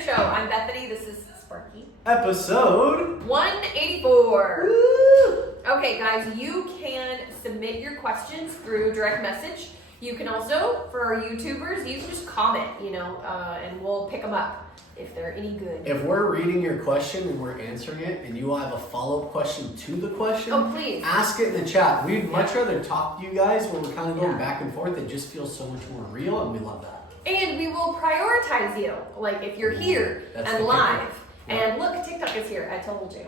Springer Show. I'm Bethany. This is Sparky. Episode 184. Woo! Okay, guys, you can submit your questions through direct message. You can also, for our YouTubers, you can just comment, and we'll pick them up if they're any good. If we're reading your question and we're answering it, and you will have a follow-up question to the question, please ask it in the chat. We'd much rather talk to you guys when we're kind of going back and forth. It just feels so much more real, and we love that. And we will prioritize you, like if you're here and live. And look, TikTok is here. I told you.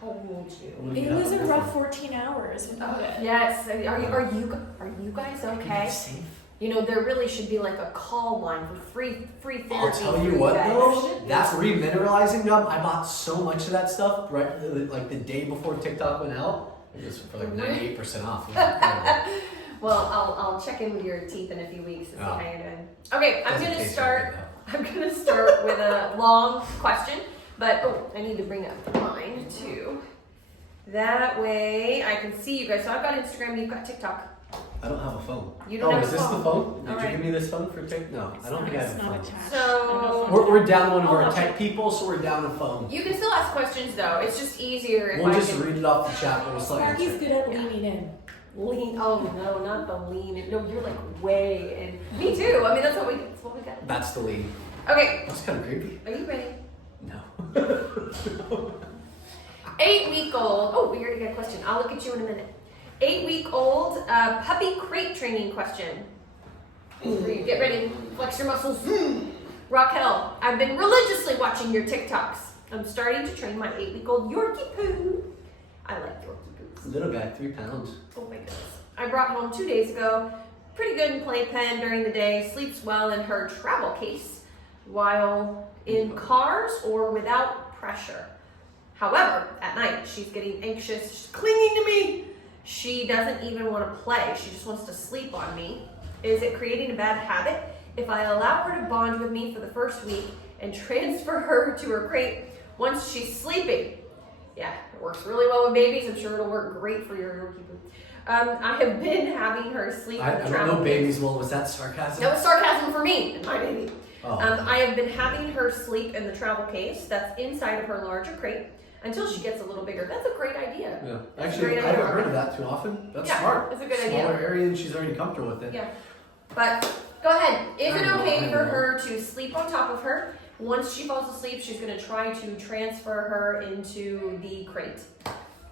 It was a rough 14 hours without it. Yes. Are you guys okay? Safe? There really should be like a call line for free therapy. I'll tell you what though, that remineralizing gum, I bought so much of that stuff like the day before TikTok went out. It was for like 98% off. It was incredible. Well, I'll check in with your teeth in a few weeks and see how you're doing. Okay, I'm gonna start with a long question, but I need to bring up mine too. That way I can see you guys. So I've got Instagram, you've got TikTok. I don't have a phone. You don't have is a this phone? the phone? Did All you give me this phone for TikTok? No, I don't think I have a phone. So We're down one of our tech people, so we're down a phone. you can still ask questions though. It's just easier if We'll I just can read it off the chat, but we'll still answer. He's good at leaning in. Oh no, not the lean. No, you're like way in. Me too. I mean, that's what we got. That's the lead. Okay. That's kind of creepy. Are you ready? No. 8-week-old. Oh, we already got a question. I'll look at you in a minute. 8-week-old puppy crate training question. Get ready. Flex your muscles. Raquel, I've been religiously watching your TikToks. I'm starting to train my 8-week-old Yorkie poo. I like Yorkie poos. Little guy, 3 pounds. Oh my goodness. I brought home 2 days ago. Pretty good in playpen during the day. Sleeps well in her travel case while in cars or without pressure. However, at night, she's getting anxious. She's clinging to me. She doesn't even want to play. She just wants to sleep on me. Is it creating a bad habit if I allow her to bond with me for the first week and transfer her to her crate once she's sleeping? Yeah, it works really well with babies. I'm sure it'll work great for your Yorkie poo. I have been having her sleep in the I travel don't know case. babies. Well, was that sarcasm? That was sarcasm for me and my baby. Oh. I have been having her sleep in the travel case that's inside of her larger crate until she gets a little bigger. That's a great idea. Yeah. That's Actually, a great I haven't idea. heard of that too often. That's Yeah, smart. that's a good Smaller idea. area and she's already comfortable with it. Yeah. But go ahead. Is it I know. okay for her to sleep on top of her? Once she falls asleep, she's going to try to transfer her into the crate.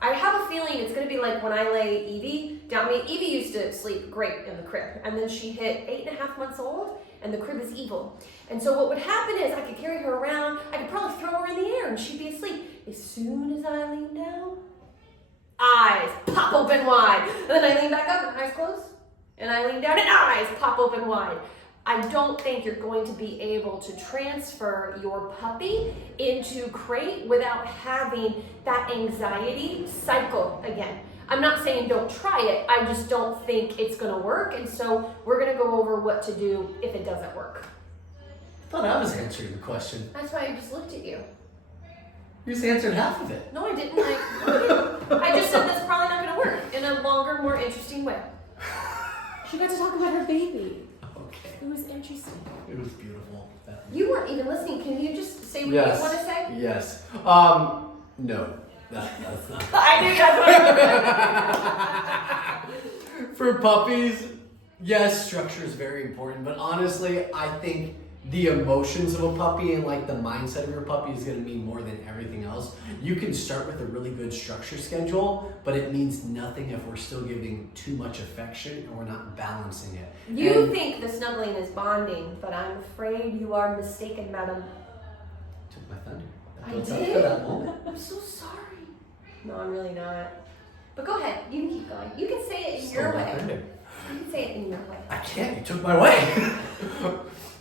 I have a feeling it's going to be like when I lay Evie down. I mean, Evie used to sleep great in the crib, and then she hit 8.5 months old, and the crib is evil. And so what would happen is I could carry her around. I could probably throw her in the air, and she'd be asleep. As soon as I lean down, eyes pop open wide. And then I lean back up, and eyes closed. And I lean down, and eyes pop open wide. I don't think you're going to be able to transfer your puppy into crate without having that anxiety cycle again. I'm not saying don't try it. I just don't think it's going to work. And so we're going to go over what to do if it doesn't work. I thought I was answering the question. That's why I just looked at you. You just answered half of it. No, I didn't. I just said that's probably not going to work in a longer, more interesting way. She got to talk about her baby. Okay. It was interesting. It was beautiful. You weren't even listening. Can you just say what Yes. you want to say? Yes. No. That's not. I knew that's what For puppies, yes, structure is very important, but honestly, I think the emotions of a puppy and like the mindset of your puppy is going to mean more than everything else. You can start with a really good structure schedule, but it means nothing if we're still giving too much affection and we're not balancing it. You think the snuggling is bonding, but I'm afraid you are mistaken, madam. Took my thunder. I What's up did? for that moment? I'm so sorry. No, I'm really not. But go ahead. You can keep going. You can say it in Stole your my way. thunder. You can say it in your way. I can't. You took my way.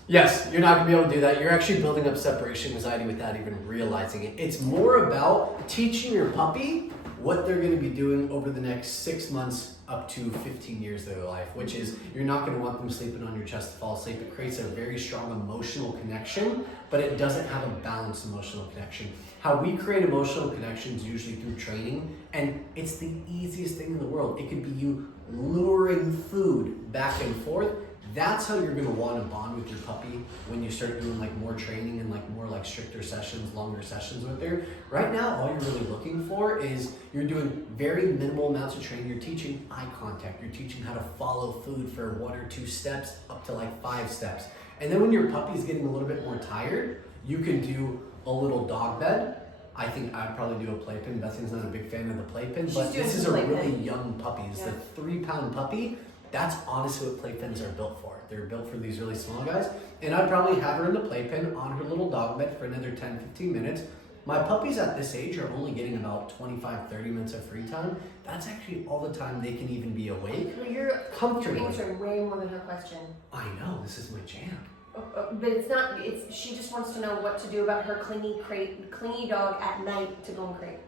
Yes, you're not going to be able to do that. You're actually building up separation anxiety without even realizing it. It's more about teaching your puppy what they're going to be doing over the next 6 months up to 15 years of their life, which is you're not going to want them sleeping on your chest to fall asleep. It creates a very strong emotional connection, but it doesn't have a balanced emotional connection. How we create emotional connections usually through training, and it's the easiest thing in the world. It could be you luring food back and forth. That's how you're gonna want to bond with your puppy when you start doing like more training and like more like stricter sessions, longer sessions with her. Right now, all you're really looking for is you're doing very minimal amounts of training. You're teaching eye contact. You're teaching how to follow food for 1 or 2 steps up to like 5 steps. And then when your puppy's getting a little bit more tired, you can do a little dog bed. I think I'd probably do a playpen. Bethany's not a big fan of the playpen, but this is a really young puppy. It's a 3-pound puppy. That's honestly what playpens are built for. They're built for these really small guys. And I'd probably have her in the playpen on her little dog bed for another 10-15 minutes. My puppies at this age are only getting about 25-30 minutes of free time. That's actually all the time they can even be awake. You're comfortable. answering way more than her question. I know, this is my jam. But it's not, she just wants to know what to do about her clingy dog at night to go and crate.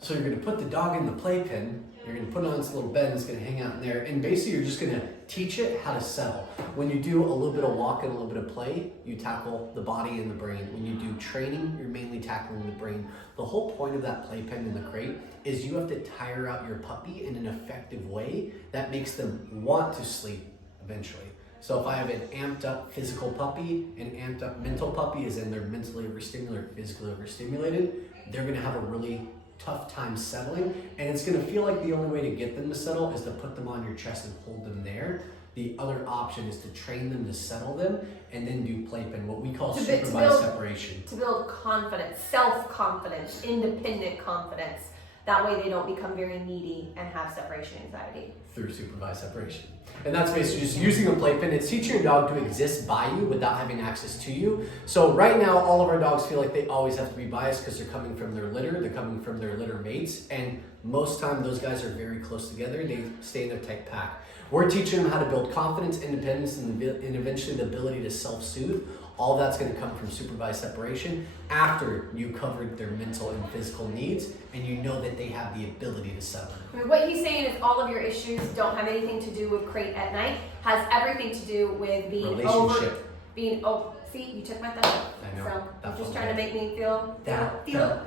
So you're gonna put the dog in the playpen, you're gonna put it on this little bed and it's gonna hang out in there, and basically you're just gonna teach it how to settle. When you do a little bit of walk and a little bit of play, you tackle the body and the brain. When you do training, you're mainly tackling the brain. The whole point of that playpen in the crate is you have to tire out your puppy in an effective way that makes them want to sleep eventually. So if I have an amped up physical puppy, an amped up mental puppy, as in they're mentally overstimulated, physically overstimulated, they're gonna have a really tough time settling, and it's gonna feel like the only way to get them to settle is to put them on your chest and hold them there. The other option is to train them to settle them and then do playpen, what we call supervised separation. To build confidence, self-confidence, independent confidence. That way they don't become very needy and have separation anxiety. Through supervised separation. And that's basically just using a playpen. It's teaching your dog to exist by you without having access to you. So right now, all of our dogs feel like they always have to be biased because they're coming from their litter, they're coming from their litter mates, and most time those guys are very close together. They stay in their tight pack. We're teaching them how to build confidence, independence, and eventually the ability to self-soothe. All that's going to come from supervised separation after you covered their mental and physical needs and you know that they have the ability to settle. I mean, what he's saying is all of your issues don't have anything to do with crate at night, has everything to do with being see, you took my thumb. I know. So I'm just trying to make me feel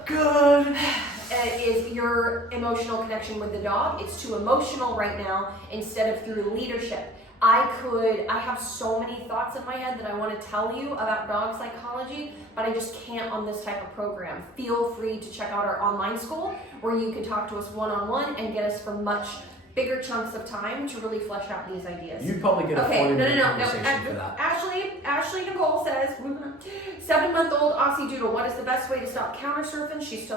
good. Is your emotional connection with the dog. It's too emotional right now instead of through leadership. I have so many thoughts in my head that I want to tell you about dog psychology, but I just can't on this type of program. Feel free to check out our online school where you can talk to us one-on-one and get us for much bigger chunks of time to really flesh out these ideas. You'd probably get a 40-minute conversation for that. Ashley Nicole says, 7-month-old Aussiedoodle, what is the best way to stop counter surfing? She's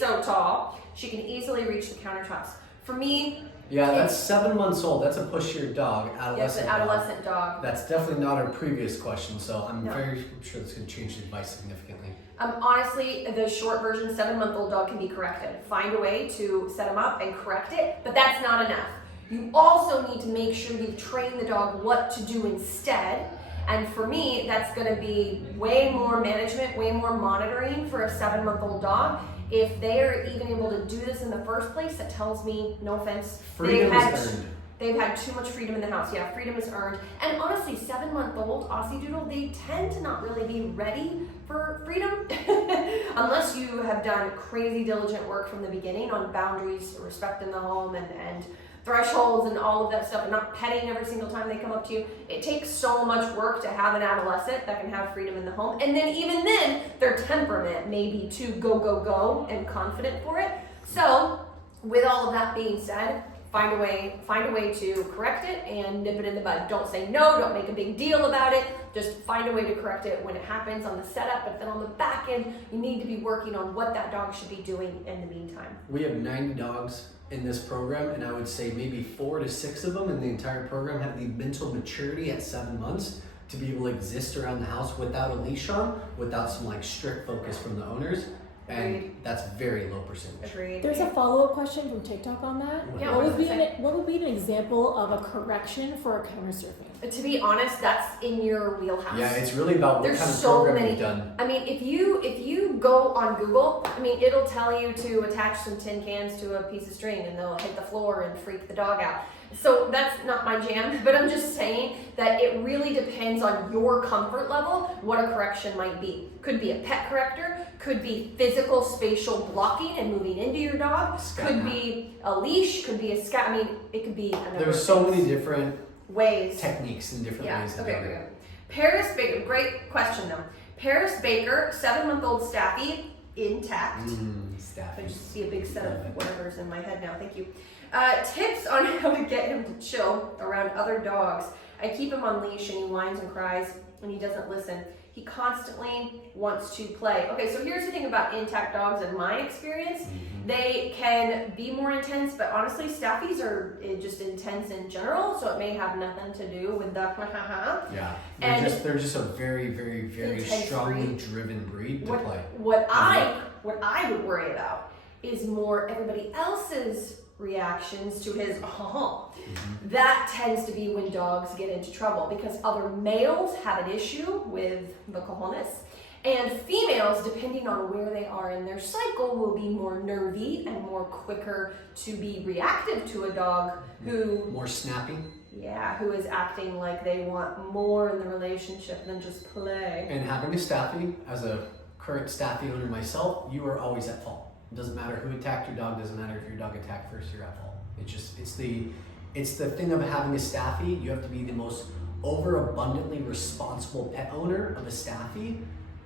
so tall, she can easily reach the countertops. For me, yeah, that's 7 months old. That's a pushier dog, adolescent, adolescent dog. That's definitely not our previous question, so I'm very sure that's going to change the advice significantly. Honestly, the short version, 7-month-old dog can be corrected. Find a way to set him up and correct it, but that's not enough. You also need to make sure you've trained the dog what to do instead. And for me, that's going to be way more management, way more monitoring for a 7-month-old dog. If they are even able to do this in the first place, that tells me, no offense, they've had too much freedom in the house. Yeah, freedom is earned. And honestly, 7-month-old Aussiedoodle, they tend to not really be ready for freedom unless you have done crazy diligent work from the beginning on boundaries, respect in the home, and thresholds and all of that stuff, and not petting every single time they come up to you. It takes so much work to have an adolescent that can have freedom in the home. And then even then, their temperament may be too go and confident for it. So with all of that being said, find a way to correct it and nip it in the bud. Don't say no, don't make a big deal about it. Just find a way to correct it when it happens on the setup, but then on the back end, you need to be working on what that dog should be doing in the meantime. We have 90 dogs in this program, and I would say maybe 4 to 6 of them in the entire program have the mental maturity at 7 months to be able to exist around the house without a leash on, without some like strict focus from the owners. And that's very low percentage. Agreed. There's a follow-up question from TikTok on that. Yeah, what would be an example of a correction for a counter surfing? To be honest, that's in your wheelhouse. Yeah, it's really about what kind of program you've done. I mean, if you go on Google, I mean, it'll tell you to attach some tin cans to a piece of string and they'll hit the floor and freak the dog out. So that's not my jam, but I'm just saying that it really depends on your comfort level what a correction might be. Could be a pet corrector, could be physical spatial blocking and moving into your dog, could be a leash, could be a scat. I mean, it could be a number There's of so things. many different ways. techniques and different ways. Okay, here we go. Paris Baker, great question though. Paris Baker, 7-month-old Staffie, intact. Staffie. I just see a big set of whatever's in my head now. Thank you. Tips on how to get him to chill around other dogs. I keep him on leash and he whines and cries and he doesn't listen. He constantly wants to play. Okay, so here's the thing about intact dogs in my experience. They can be more intense, but honestly, Staffies are just intense in general, so it may have nothing to do with the Yeah, And they're just a very, very, very intense strongly breed. driven breed to play. What I would worry about is more everybody else's reactions to his That tends to be when dogs get into trouble because other males have an issue with the cojones, and females, depending on where they are in their cycle, will be more nervy and more quicker to be reactive to a dog who more snappy. Yeah, who is acting like they want more in the relationship than just play. And having a Staffie, as a current Staffie owner myself, you are always at fault. It doesn't matter who attacked your dog, doesn't matter if your dog attacked first, you're at fault. It's the thing of having a Staffie. You have to be the most overabundantly responsible pet owner of a Staffie.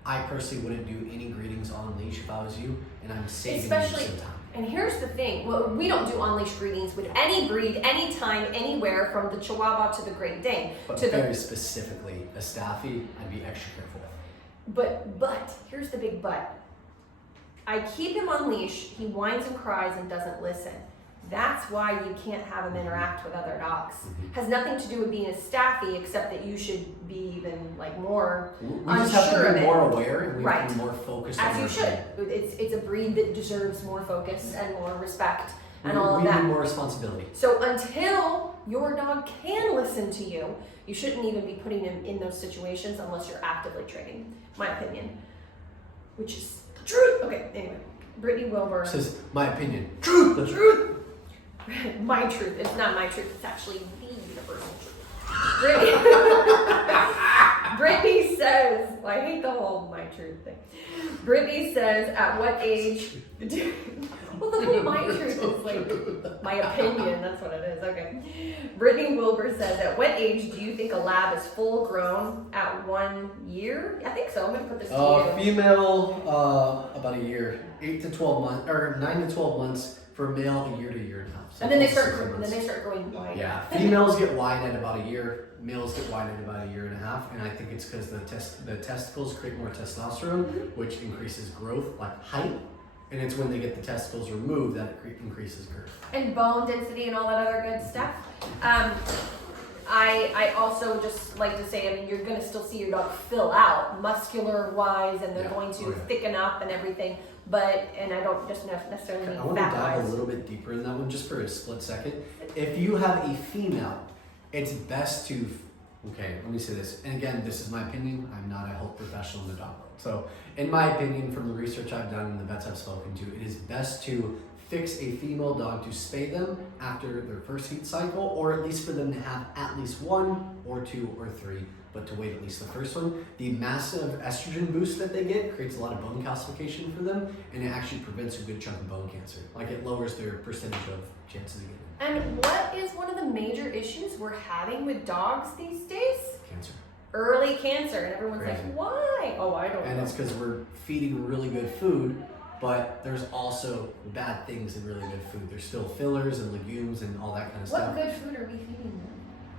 I personally wouldn't do any greetings on a leash if I was you, and I'm saving you some time. And here's the thing, well, we don't do on-leash greetings with any breed, anytime, anywhere, from the Chihuahua to the Great Dane. But very specifically, a Staffie, I'd be extra careful with. But, here's the big but. I keep him on leash, he whines and cries and doesn't listen. That's why you can't have him interact with other dogs. Has nothing to do with being a Staffie, except that you should be even more we just have to be more aware and we have to be more focused on as you should. It's a breed that deserves more focus and more respect and all of that. We need more responsibility. So until your dog can listen to you, you shouldn't even be putting him in those situations unless you're actively training, my opinion. Which is the truth. Okay, anyway. Brittany Wilbur says, my opinion. Truth! The truth! My truth. It's not my truth. It's actually the universal truth. Brittany says, well, I hate the whole my truth thing. Brittany says, at what age well, the whole my truth is like my opinion. That's what it is. Okay. Brittany Wilbur says, at what age do you think a lab is full grown? At 1 year? I think so. I'm going to put this to you. Female, about a year. 8 to 12 months, or 9 to 12 months. For male, a year to year and a half. So and then they start going wide. Yeah, females get wide at about a year. Males get wide at about a year and a half, and I think it's because the testicles create more testosterone, which increases growth, like height, and it's when they get the testicles removed that it increases girth. And bone density and all that other good stuff. I also just like to say, I mean, you're going to still see your dog fill out muscular wise, and they're going to thicken up and everything. And I don't just necessarily mean I want to dive fat-wise. a little bit deeper in that one just for a split second. If you have a female, it's best to, okay, let me say this. And again, this is my opinion. I'm not a health professional in the dog world. So in my opinion, from the research I've done and the vets I've spoken to, it is best to fix a female dog to spay them after their first heat cycle, or at least for them to have at least 1 or 2 or 3, but to wait at least the first one. The massive estrogen boost that they get creates a lot of bone calcification for them, and it actually prevents a good chunk of bone cancer. Like, it lowers their percentage of chances of getting it. And what is one of the major issues we're having with dogs these days? Cancer. Early cancer, and everyone's Crazy. like, why? Oh, I don't know. And it's because we're feeding really good food, but there's also bad things in really good food. There's still fillers and legumes and all that kind of stuff. What good food are we feeding them?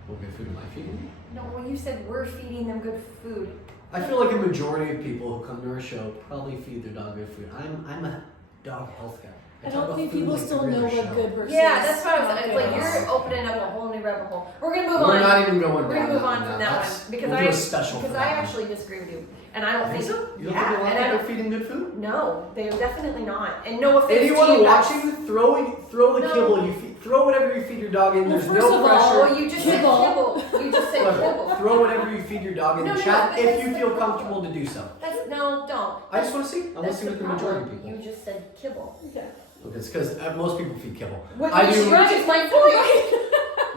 What good food am I feeding? No, when you said we're feeding them good food. I feel like a majority of people who come to our show probably feed their dog good food. I'm a dog health guy. I don't think people still know what good versus Yeah, that's what I was saying. not It's like good is. you're opening up a whole new rabbit hole. We're gonna move on. We're not even going We're gonna down move that on one from now. that That's- one because we'll do a special for I that one. actually disagree with you, and I don't think so. You don't yeah, think a lot and I of people don't. are feeding good food? No, they're definitely not. And no offense to Anyone you guys. watching, throw the No. kibble you feed. Throw whatever you feed your dog in. Well, There's first no of all, pressure. Well, you just said kibble. You just said kibble. Throw whatever you feed your dog in No, the no, chat but if that's you the feel problem. comfortable to do so. Don't. I just want to see. I want to That's see what the majority of people. You just said kibble. Yeah. Okay, it's because most people feed kibble. Which I do. is my point.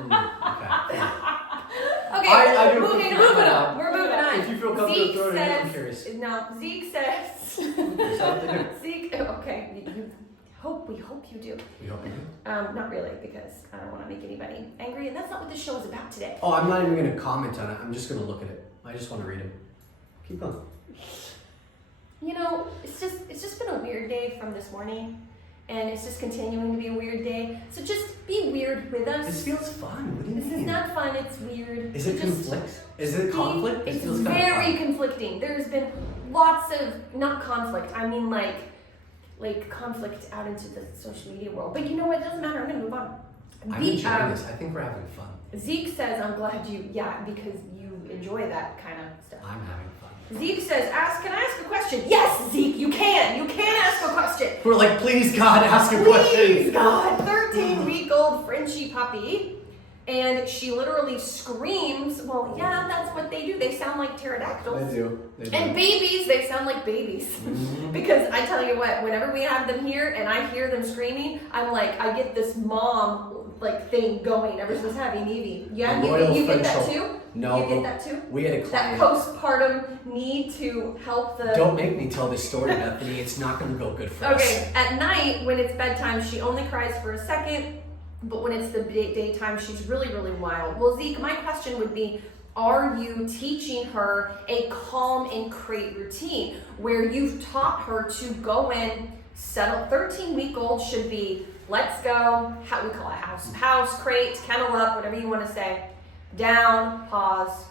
Okay. Okay, I do moving prefer on. that. We're moving on. If you feel comfortable, Zeke throw it in. I'm says, curious. no, Zeke says, That's what they do. Zeke, okay, We hope you do. We hope you do. Not really, because I don't want to make anybody angry, and that's not what this show is about today. Oh, I'm not even going to comment on it. I'm just going to look at it. I just want to read it. Keep going. You know, it's just been a weird day from this morning, and it's just continuing to be a weird day. So just be weird with us. This feels fun. What do you This mean? is not fun. It's weird. Is it conflict? Is it conflict? It's It feels kind of very fun. conflicting. There's been lots of not conflict. I mean like conflict out into the social media world. But you know what? It doesn't matter. I'm gonna move on. I'm enjoying this. I think we're having fun. Zeke says, "I'm glad you." Yeah, because you enjoy that kind of stuff. I'm having fun. Zeke says, "Can I ask a question?" Yes, Zeke, you can. You can ask a question. We're like, please, God, ask a question. Please, God. 13-week-old Frenchie puppy. And she literally screams. Well, yeah, that's what they do. They sound like pterodactyls. They do. And babies, they sound like babies. Mm-hmm. Because I tell you what, whenever we have them here and I hear them screaming, I'm like, I get this mom thing going ever since having Evie. Yeah, you get that too? No, You get that too? we had a That client. postpartum need to help the... Don't make me tell this story, Bethany. It's not going to go good for us. Okay, at night, when it's bedtime, she only cries for a second. But when it's the daytime, she's really, really wild. Well, Zeke, my question would be, are you teaching her a calm and crate routine where you've taught her to go in, settle? 13-week-old should be, let's go, how we call it house, crate, kennel up, whatever you want to say, down, pause,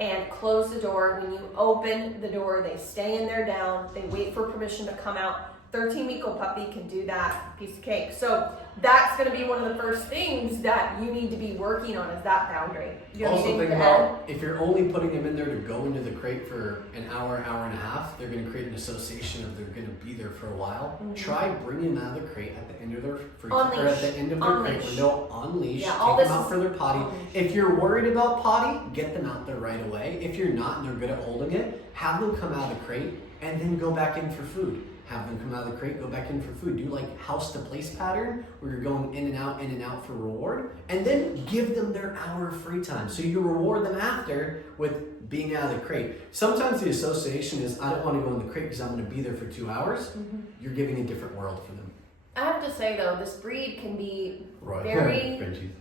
and close the door. When you open the door, they stay in there down, they wait for permission to come out. 13-week-old puppy can do that, piece of cake. So that's going to be one of the first things that you need to be working on is that boundary. You have Also anything think to add? about, if you're only putting them in there to go into the crate for an hour and a half, they're going to create an association of they're going to be there for a while. Mhm. Try bringing them out of the crate at the end of their On or at leash. the end of their On crate leash. window on leash. Yeah, all take this them out is for their potty. on leash. If you're worried about potty, get them out there right away. If you're not and they're good at holding it, have them come out of the crate and then go back in for food. Have them come out of the crate, go back in for food. Do like house to place pattern where you're going in and out for reward, and then give them their hour of free time. So you reward them after with being out of the crate. Sometimes the association is, I don't want to go in the crate because I'm going to be there for 2 hours. Mm-hmm. You're giving a different world for them. I have to say though, this breed can be Right. very Frenchie.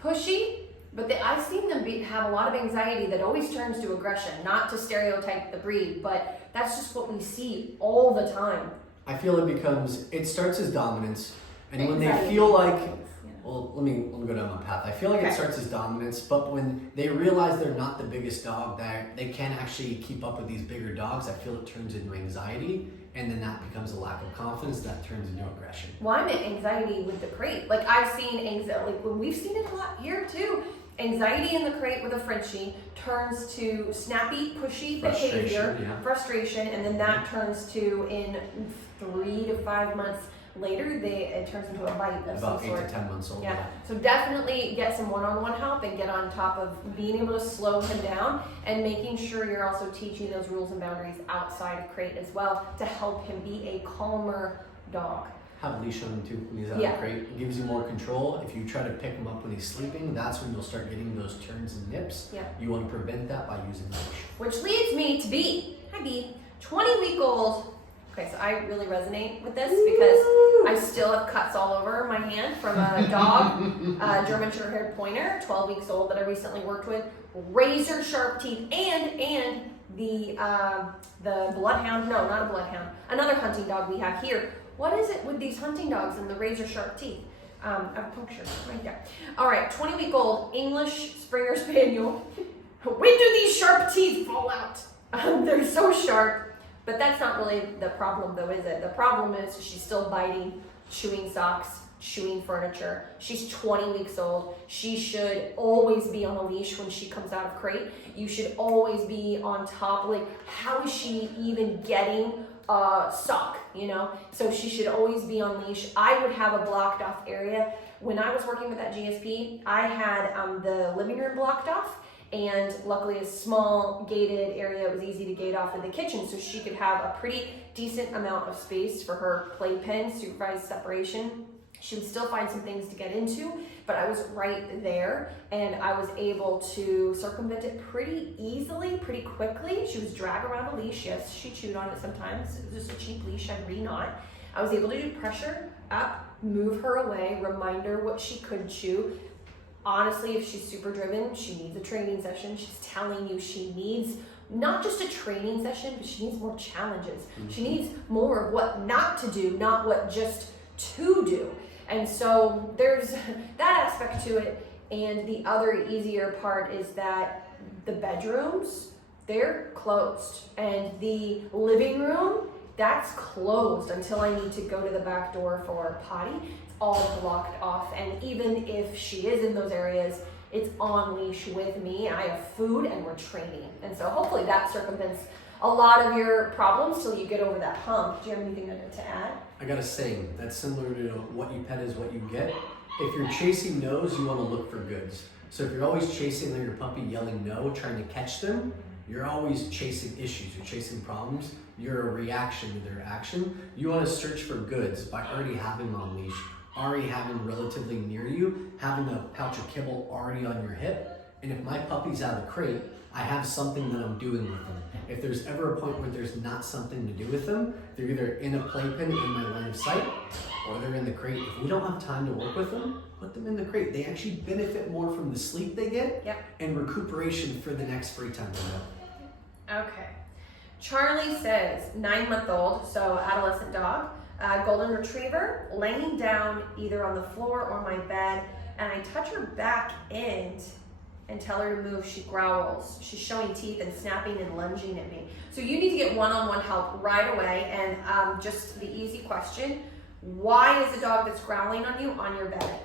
pushy, but I've seen them have a lot of anxiety that always turns to aggression. Not to stereotype the breed, but that's just what we see all the time. I feel it starts as dominance, and when they Anxiety. feel like, Yeah. well, let me go down my path. I feel like Okay. it starts as dominance, but when they realize they're not the biggest dog, that they can't actually keep up with these bigger dogs, I feel it turns into anxiety, and then that becomes a lack of confidence that turns into aggression. Well, I'm at anxiety with the crate. Like I've seen anxiety, like when we've seen it a lot here too. Anxiety in the crate with a Frenchie turns to snappy, pushy behavior, frustration, and then that turns to in 3 to 5 months later, it turns into a bite of About some 8 sort. to 10 months old. Yeah, so definitely get some one-on-one help and get on top of being able to slow him down and making sure you're also teaching those rules and boundaries outside of crate as well to help him be a calmer dog. Have a leash on him too when he's out Yeah. of the crate. It gives you more control. If you try to pick him up when he's sleeping, that's when you'll start getting those turns and nips. Yeah. You want to prevent that by using the leash. Which leads me to B. Hi B. 20-week-old. Okay, so I really resonate with this because I still have cuts all over my hand from a dog, German short-haired pointer, 12 weeks old that I recently worked with, razor sharp teeth, and the bloodhound. No, not a bloodhound. Another hunting dog we have here. What is it with these hunting dogs and the razor sharp teeth? I have a puncture right there. All right, 20-week-old English Springer Spaniel. When do these sharp teeth fall out? They're so sharp, but that's not really the problem though, is it? The problem is she's still biting, chewing socks, chewing furniture. She's 20 weeks old. She should always be on a leash when she comes out of crate. You should always be on top. Like, how is she even getting sock, you know? So she should always be on leash. I would have a blocked off area. When I was working with that GSP, I had the living room blocked off, and luckily a small gated area. It was easy to gate off in the kitchen, so she could have a pretty decent amount of space for her playpen, supervised separation. She would still find some things to get into, but I was right there and I was able to circumvent it pretty easily, pretty quickly. She was dragged around a leash. Yes, she chewed on it sometimes. It was just a cheap leash, I'd re-knot. I was able to do pressure up, move her away, remind her what she could chew. Honestly, if she's super driven, she needs a training session. She's telling you she needs not just a training session, but she needs more challenges. She needs more of what not to do, not what just to do. And so there's that aspect to it. And the other easier part is that the bedrooms, they're closed. And the living room, that's closed until I need to go to the back door for potty. It's all blocked off. And even if she is in those areas, it's on leash with me. I have food and we're training. And so hopefully that circumvents a lot of your problems till you get over that hump. Do you have anything to add? I got a saying that's similar to what you pet is what you get. If you're chasing no's, you want to look for goods. So if you're always chasing your puppy yelling no, trying to catch them, you're always chasing issues, you're chasing problems. You're a reaction to their action. You want to search for goods by already having them on leash, already having relatively near you, having a pouch of kibble already on your hip. And if my puppy's out of the crate, I have something that I'm doing with them. If there's ever a point where there's not something to do with them, they're either in a playpen in my line of sight, or they're in the crate. If we don't have time to work with them, put them in the crate. They actually benefit more from the sleep they get and recuperation for the next free time window. Okay. Charlie says, 9-month-old, so adolescent dog, golden retriever, laying down either on the floor or my bed, and I touch her back end and tell her to move. She growls. She's showing teeth and snapping and lunging at me. So you need to get one-on-one help right away. And just the easy question, why is the dog that's growling on you on your bed?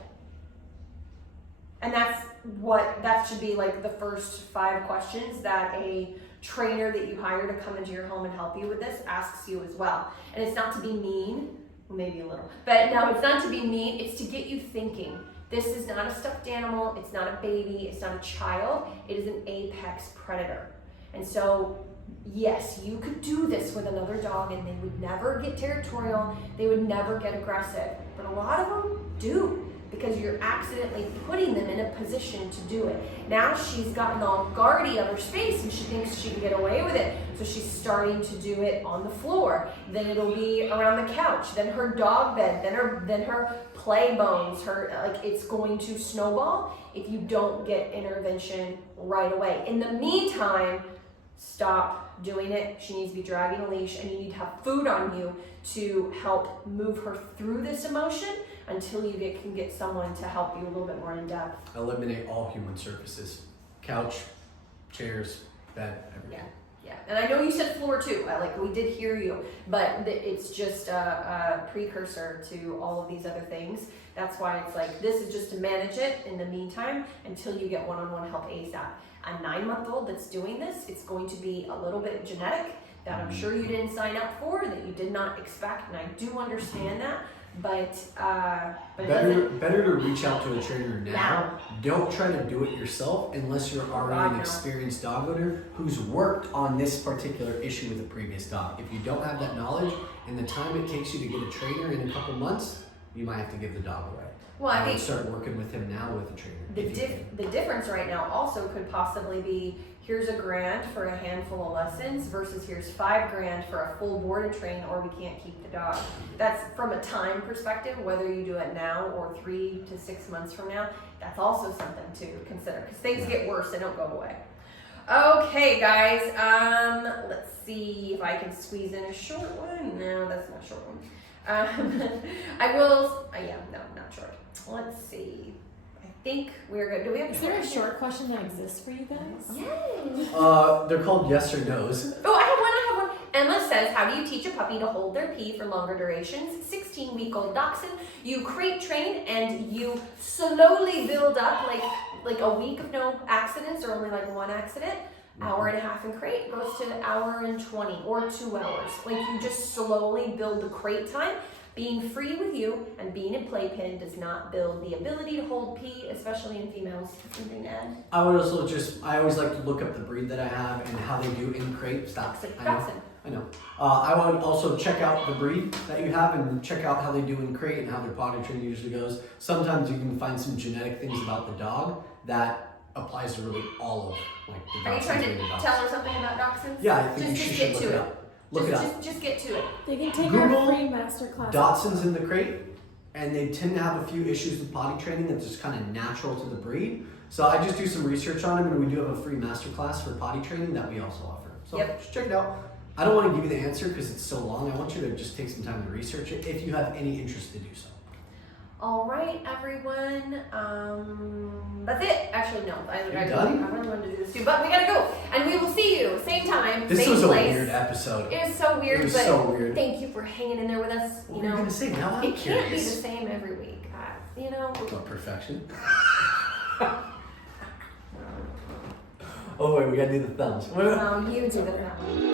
And that should be like the first 5 questions that a trainer that you hire to come into your home and help you with this asks you as well. And it's not to be mean, maybe a little, but no, it's not to be mean, it's to get you thinking. This is not a stuffed animal, it's not a baby, it's not a child, it is an apex predator. And so, yes, you could do this with another dog and they would never get territorial, they would never get aggressive, but a lot of them do, because you're accidentally putting them in a position to do it. Now she's gotten all guardy of her space and she thinks she can get away with it. So she's starting to do it on the floor. Then it'll be around the couch, then her dog bed, then her play bones, it's going to snowball if you don't get intervention right away. In the meantime, stop doing it. She needs to be dragging a leash and you need to have food on you to help move her through this emotion until you can get someone to help you a little bit more in depth. Eliminate all human surfaces. Couch, chairs, bed, everything. Yeah. And I know you said floor too. We did hear you, but it's just a precursor to all of these other things. That's why it's like, this is just to manage it in the meantime until you get one-on-one help ASAP. A 9-month-old that's doing this, it's going to be a little bit genetic that I'm sure you didn't sign up for, that you did not expect, and I do understand that. But better to reach out to a trainer now. Don't try to do it yourself unless you're already an experienced dog owner who's worked on this particular issue with a previous dog. If you don't have that knowledge and the time it takes you to get a trainer in a couple months, you might have to give the dog away. Well, I think start working with him now with a trainer. The difference right now also could possibly be, here's $1,000 for a handful of lessons versus here's $5,000 for a full board and train, or we can't keep the dog. That's from a time perspective, whether you do it now or 3 to 6 months from now. That's also something to consider because things get worse, they don't go away. Okay, guys, let's see if I can squeeze in a short one. No, that's not a short one. I will, no, not short. Let's see. I think we're good. Do we have Is there a short question that exists for you guys? Yay! They're called yes or no's. Oh, I have one. Emma says, how do you teach a puppy to hold their pee for longer durations? 16-week-old Dachshund. You crate train and you slowly build up like a week of no accidents or only like 1 accident. Hour and a half in crate goes to 1 hour and 20 or 2 hours. You just slowly build the crate time. Being free with you and being in playpen does not build the ability to hold pee, especially in females. Something to add? I would also I always like to look up the breed that I have and how they do in crate. Dachshund. I know. I would also check out the breed that you have and check out how they do in crate and how their potty training usually goes. Sometimes you can find some genetic things about the dog that applies to really all of the Are you Dachshunds trying and the to dogs. tell her something about Dachshunds? Yeah, I think Just she get should to look it it. up. Look it up. Just get to it. They can take Google our free masterclass. Dachshunds in the crate, and they tend to have a few issues with potty training that's just kind of natural to the breed. So I just do some research on them, and we do have a free masterclass for potty training that we also offer. So just check it out. I don't want to give you the answer because it's so long. I want you to just take some time to research it if you have any interest to do so. All right, everyone. That's it. Actually, no. I really wanted to do this too, but we gotta go. And we will see you same time, This same was place. a weird episode. It was so weird, It was but so weird. thank you for hanging in there with us. What were you gonna say? Now I'm it can't be the curious. same every week. You know. Not perfection. Oh wait, we gotta do the thumbs. You do the